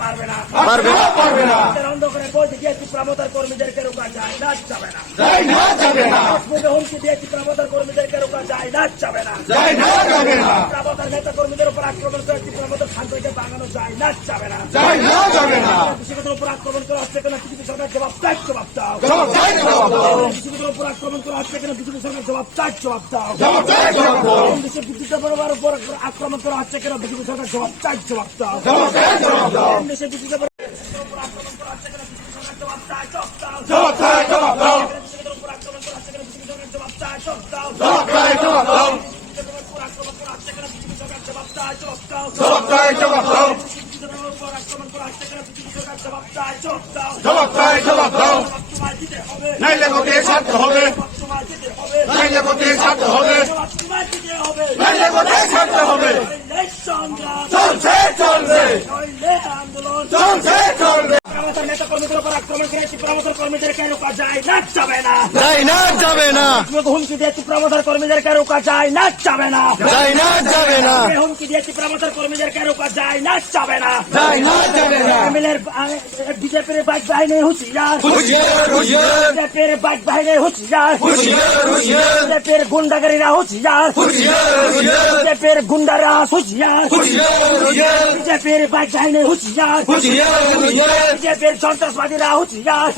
পারবে না। অন্ধকারে বইতে গিয়ে চিত্রাবতার কর্মীদেরকে রোকা যায় না, যাবে না। হুমকি দিয়ে চিত্রাবতার কর্মীদেরকে রোকা যায় না, যাবে না। চিত্রাবতার নেতা কর্মীদের উপর আক্রমণ করে চিত্রাবতার শান্তকে ভাঙানো যায় না, যাবে না। কৃষকদের উপর আক্রমণ করা হচ্ছে কেন বিজেপি সরকার জবাব চাই, জবাব দাও। কৃষকদের উপর আক্রমণ করা হচ্ছে কেন বিজেপি সরকার জবাব চাই, জবাব দাও। দেশের বিদ্যুৎ পরিবার উপর আক্রমণ করা হচ্ছে কেন বিজেপি সরকার জবাব চাই, জবাব দাও। দেশের বিদ্যুৎ উপর আক্রমণ করা হচ্ছে কেন বিজেপি সরকার জবাব চাই, জবাব দাও। কৃষকদের উপর আক্রমণ করা হচ্ছে কেন বিজেপি সরকার জবাব চাই, জবাব দাও। নাইলে কোথায় ছাড়তে হবে, নাইলে কোথায় ছাড়তে হবে, নাইলে কোথায় ছাড়তে হবে। চলছে চলবে, চলছে চলবে। নেতা কর্মীদের উপর আক্রমণ করে চিত্রাবতার কর্মীদেরকে রোকা যায় না, যাবে না। যাবে না। হুমকি দিয়ে চিত্রাবতার কর্মীদেরকে রোকা যায় না, যাবে না। যাবে না। হুমকি দিয়ে চিত্রাবতার কর্মীদেরকে রোকা যায় না, যাবে না। বিজেপির বাইক বাহিনী হুঁশিয়ার, বিজেপির বাইক বাহিনী হুঁশিয়ার, বিজেপির গুন্ডাগারীরা হুঁশিয়ার, বিজেপির গুন্ডারা হুঁশিয়ার, বিজেপির বাইক বাহিনী হুঁশিয়ার, বিজেপির সন্ত্রাসবাদীরা হুঁশিয়ার।